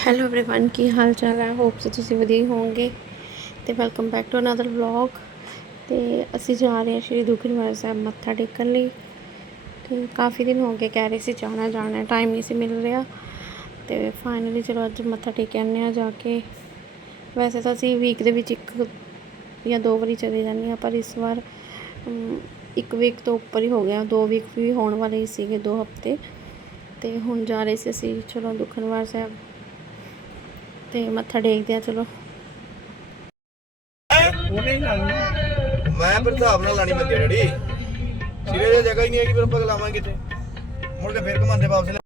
Hello everyone ਕੀ ਹਾਲ ਚਾਲ ਹੈ hope so ਤੁਸੀਂ ਵਧੀਆ ਹੀ ਹੋਵੋਗੇ ਤੇ welcome back to another vlog ਤੇ ਅਸੀਂ ਜਾ ਰਹੇ ਹਾਂ ਸ਼੍ਰੀ ਦੁੱਖ ਨਿਵਾਰਨ ਸਾਹਿਬ ਮੱਥਾ ਟੇਕਣ ਲਈ ਤੇ ਕਾਫੀ ਦਿਨ ਹੋ ਗਏ ਕਹਿ ਰਹੇ ਸੀ ਜਾਣਾ ਜਾਣਾ ਟਾਈਮ ਨਹੀਂ ਸੀ ਮਿਲ ਰਿਹਾ ਤੇ ਫਾਈਨਲੀ ਚਲੋ ਅੱਜ ਮੱਥਾ ਟੇਕ ਆਉਂਦੇ ਹਾਂ ਜਾ ਕੇ ਵੈਸੇ ਤਾਂ ਅਸੀਂ ਵੀਕ ਦੇ ਵਿੱਚ ਇੱਕ ਜਾਂ ਦੋ ਵਾਰੀ ਚਲੇ ਜਾਂਦੇ ਹਾਂ ਪਰ ਇਸ ਵਾਰ ਅਮ, ਇੱਕ ਵੀਕ ਤੋਂ ਉੱਪਰ ਹੀ ਹੋ ਗਿਆ ਦੋ ਵੀਕ ਵੀ ਹੋਣ ਵਾਲੇ ਹੀ ਸੀਗੇ ਦੋ ਹਫ਼ਤੇ ਤੇ ਹੁਣ ਜਾ ਰਹੇ ਸੀ ਅਸੀਂ ਚਲੋ ਦੁੱਖ ਨਿਵਾਰਨ ਸਾਹਿਬ ਤੇ ਮੱਥਾ ਟੇਕਦੇ ਆ, ਚਲੋ। ਮੈਂ ਫਿਰ ਹਿਸਾਬ ਨਾਲ ਲਾਣੀ ਪੈਂਦੀ ਆ ਡੈਡੀ ਸਿਰੇ ਜਗ੍ਹਾ ਹੀ ਨਹੀਂ ਹੈਗੀ, ਫਿਰ ਆਪਾਂ ਲਾਵਾਂਗੇ ਕਿੱਥੇ ਮੁੜ ਕੇ ਫਿਰ ਘਮਾਉਂਦੇ ਵਾਪਸ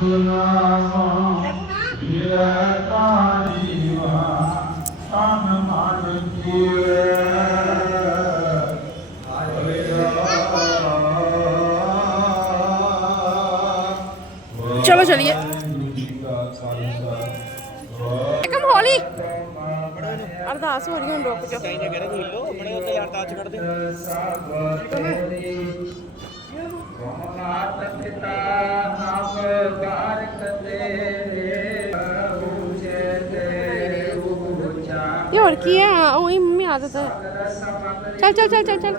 ਲੈ- ਚਲੋ ਚਲਿਏ ਇੱਕਮ ਹੌਲੀ ਅਰਦਾਸ ਹੋ ਰਹੀ ਹੁਣ ਰੁਕ ਜਾ ਚਾਹੀਦਾ ਕਹਿੰਦੇ ਕੋਈ ਲੋ ਆਪਣੇ ਉੱਤੇ ਅਰਦਾਸ ਕੱਢ ਦੇ ਇਹ ਹੋਰ ਕੀ ਹੈ ਉਹੀ ਮੰਮੀ ਆਦਤ ਹੈ ਚੱਲ ਚੱਲ ਚੱਲ ਚੱਲ ਚੱਲ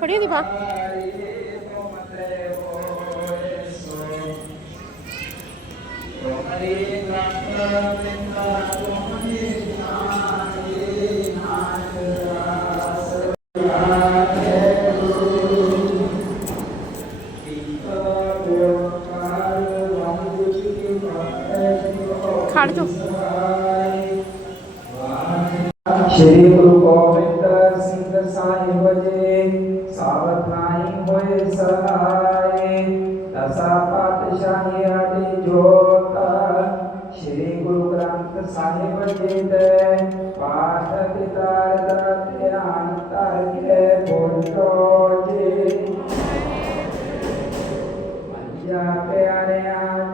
ਫੜੀ ਦੀ ਬਾ ਖੜ ਜਾ ਸ਼੍ਰੀ ਗੁਰੂ ਗੋਬਿੰਦ ਸਿੰਘ ਸਾਹਿਬ ਜੀ ਸਾਵਧਾਈ ਹੋਏ ਸਹਾਈ ਦਸਾ ਪਾਤਸ਼ਾਹੀ ਆਦਿ ਜੋਤ। ਸ਼੍ਰੀ ਗੁਰੂ ਗ੍ਰੰਥ ਸਾਹਿਬ ਜੀ ਦੇ ਪਾਠ ਵਿਚਾਰ ਦਾ ਧਿਆਨ ਧਰ ਕੇ ਬੋਲੋ ਜੀ। ਪੰਜਾ ਪਿਆਰਿਆਂ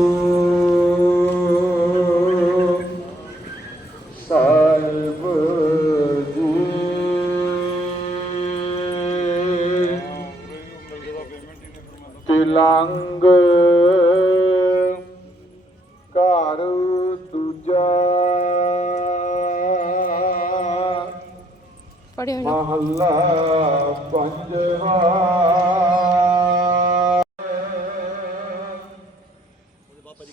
ਤਿਲੰਗ ਘਰ ਦੂਜਾ। ਮਹੱਲਾ ਪੰਜਵਾ। ਸਭ ਉਪਰ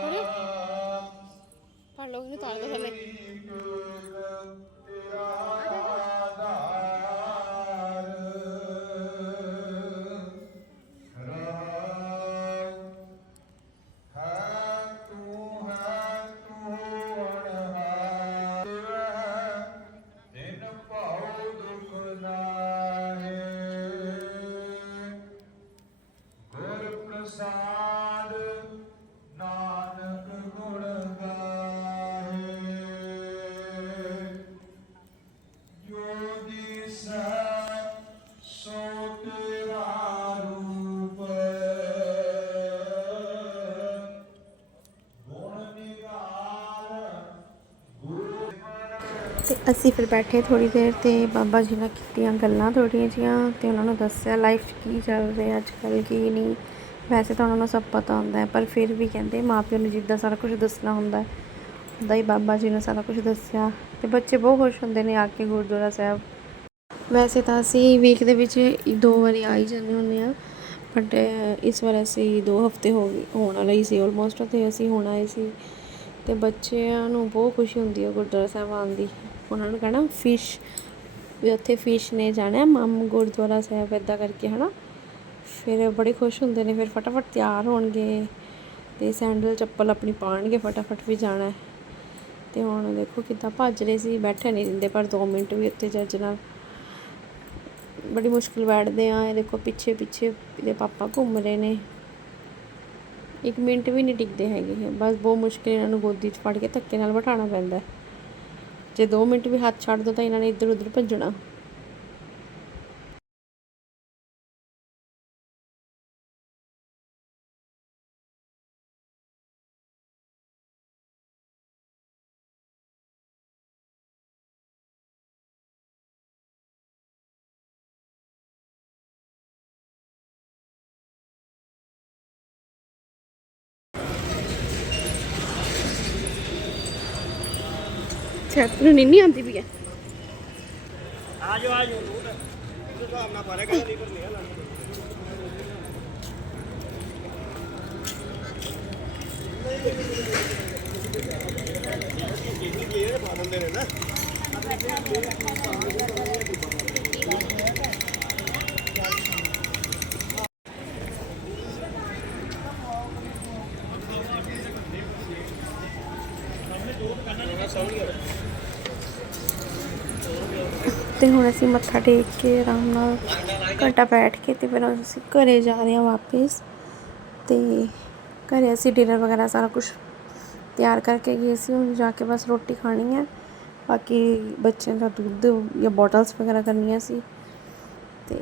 ਫੜੀ ਫੜ ਲਓ ਇਹਨੂੰ ਤਾਲ ਦੋ ਥੱਲੇ। ਤੇ ਅਸੀਂ ਫਿਰ ਬੈਠੇ ਥੋੜੀ ਦੇਰ ਤੇ ਬਾਬਾ ਜੀ ਨਾਲ ਕੀਤੀਆਂ ਗੱਲਾਂ ਥੋੜ੍ਹੀਆਂ ਜਿਹੀਆਂ ਤੇ ਉਹਨਾਂ ਨੂੰ ਦੱਸਿਆ ਲਾਈਫ 'ਚ ਕੀ ਚੱਲ ਰਿਹਾ ਅੱਜ ਕੱਲ੍ਹ ਕੀ ਨਹੀਂ। ਵੈਸੇ ਤਾਂ ਉਹਨਾਂ ਨੂੰ ਸਭ ਪਤਾ ਹੁੰਦਾ ਹੈ, ਪਰ ਫਿਰ ਵੀ ਕਹਿੰਦੇ ਮਾਪਿਆਂ ਨੂੰ ਜਿੱਦਾਂ ਸਾਰਾ ਕੁਝ ਦੱਸਣਾ ਹੁੰਦਾ ਹੈ ਉੱਦਾਂ ਹੀ ਬਾਬਾ ਜੀ ਨੇ ਸਾਰਾ ਕੁਝ ਦੱਸਿਆ ਤੇ ਬੱਚੇ ਬਹੁਤ ਖੁਸ਼ ਹੁੰਦੇ ਨੇ ਆ ਕੇ ਗੁਰਦੁਆਰਾ ਸਾਹਿਬ। ਵੈਸੇ ਤਾਂ ਅਸੀਂ ਵੀਕ ਦੇ ਵਿੱਚ ਦੋ ਵਾਰੀ ਆ ਹੀ ਜਾਂਦੇ ਹੁੰਦੇ ਆ ਬਟ ਇਸ ਵਾਰ ਅਸੀਂ ਦੋ ਹਫ਼ਤੇ ਹੋ ਗਏ, ਹੋਣ ਵਾਲਾ ਹੀ ਸੀ ਆਲਮੋਸਟ ਤੇ ਅਸੀਂ ਹੁਣ ਆਏ ਸੀ ਤੇ ਬੱਚਿਆਂ ਨੂੰ ਬਹੁਤ ਖੁਸ਼ੀ ਹੁੰਦੀ ਹੈ ਗੁਰਦੁਆਰਾ ਸਾਹਿਬ ਆਉਣ ਦੀ। ਉਹਨਾਂ ਨੂੰ ਕਹਿਣਾ ਫਿਸ਼ ਵੀ ਉੱਥੇ ਫਿਸ਼ ਨੇ ਜਾਣਾ ਮਮ ਗੁਰਦੁਆਰਾ ਸਾਹਿਬ ਇਦਾਂ ਕਰਕੇ, ਹਨਾ। ਫਿਰ ਬੜੇ ਖੁਸ਼ ਹੁੰਦੇ ਨੇ, ਫਿਰ ਫਟਾਫਟ ਤਿਆਰ ਹੋਣਗੇ ਤੇ ਸੈਂਡਲ, ਚੱਪਲ ਆਪਣੀ ਪਾਣਗੇ, ਫਟਾਫਟ ਵੀ ਜਾਣਾ ਹੈ। ਤੇ ਹੁਣ ਦੇਖੋ ਕਿੱਦਾਂ ਭੱਜ ਰਹੇ ਸੀ, ਬੈਠੇ ਨਹੀਂ ਦਿੰਦੇ, ਪਰ 2 ਮਿੰਟ ਵੀ ਉੱਥੇ ਜੱਜ ਨਾਲ ਬੜੀ ਮੁਸ਼ਕਿਲ ਬੈਠਦੇ ਆ। ਇਹ ਦੇਖੋ ਪਿੱਛੇ ਪਿੱਛੇ ਇਹਦੇ ਪਾਪਾ ਘੁੰਮ ਰਹੇ ਨੇ। ਇੱਕ ਮਿੰਟ ਵੀ ਨਹੀਂ ਟਿਕਦੇ ਹੈਗੇ। ਬਸ ਬਹੁਤ ਮੁਸ਼ਕਿਲ ਇਹਨਾਂ ਨੂੰ ਗੋਦੀ 'ਚ ਫੜ ਕੇ ਧੱਕੇ ਨਾਲ ਬਿਠਾਉਣਾ ਪੈਂਦਾ ਜੇ 2 ਮਿੰਟ ਵੀ ਹੱਥ ਛੱਡ ਦੋ ਤਾਂ ਇਹਨਾਂ ਨੇ ਇੱਧਰ ਉੱਧਰ ਭੱਜਣਾ। ਛੱਤ ਨੂੰ ਨਹੀਂ ਆਉਂਦੀ ਵੀ ਹੈ। ਹਿਸਾਬ ਨਾਲ ਪਾਰੇ ਕਹਿੰਦਾ ਲੀਵਰ ਨਹੀਂ ਹਲਾ ਪਾ ਦਿੰਦੇ ਨੇ ਨਾ। ਤੇ ਹੁਣ ਅਸੀਂ ਮੱਥਾ ਟੇਕ ਕੇ ਆਰਾਮ ਨਾਲ ਘੰਟਾ ਬੈਠ ਕੇ ਤੇ ਫਿਰ ਅਸੀਂ ਘਰੇ ਜਾ ਰਹੇ ਹਾਂ ਵਾਪਸ। ਤੇ ਘਰੇ ਅਸੀਂ ਡਿਨਰ ਵਗੈਰਾ ਸਾਰਾ ਕੁਝ ਤਿਆਰ ਕਰਕੇ ਗਏ ਸੀ, ਹੁਣ ਜਾ ਕੇ ਬਸ ਰੋਟੀ ਖਾਣੀ ਹੈ। ਬਾਕੀ ਬੱਚਿਆਂ ਦਾ ਦੁੱਧ ਜਾਂ ਬੋਟਲਸ ਵਗੈਰਾ ਕਰਨੀਆਂ ਸੀ। ਤੇ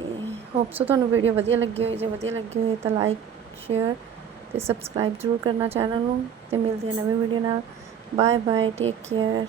ਹੋਪ ਸੋ ਤੁਹਾਨੂੰ ਵੀਡੀਓ ਵਧੀਆ ਲੱਗੀ ਹੋਏ, ਜੇ ਵਧੀਆ ਲੱਗੀ ਹੋਏ ਤਾਂ ਲਾਈਕ ਸ਼ੇਅਰ ਤੇ ਸਬਸਕ੍ਰਾਈਬ ਜ਼ਰੂਰ ਕਰਨਾ ਚੈਨਲ ਨੂੰ। ਤੇ ਮਿਲਦੇ ਹਾਂ ਨਵੀਂ ਵੀਡੀਓ ਨਾਲ। Bye bye take care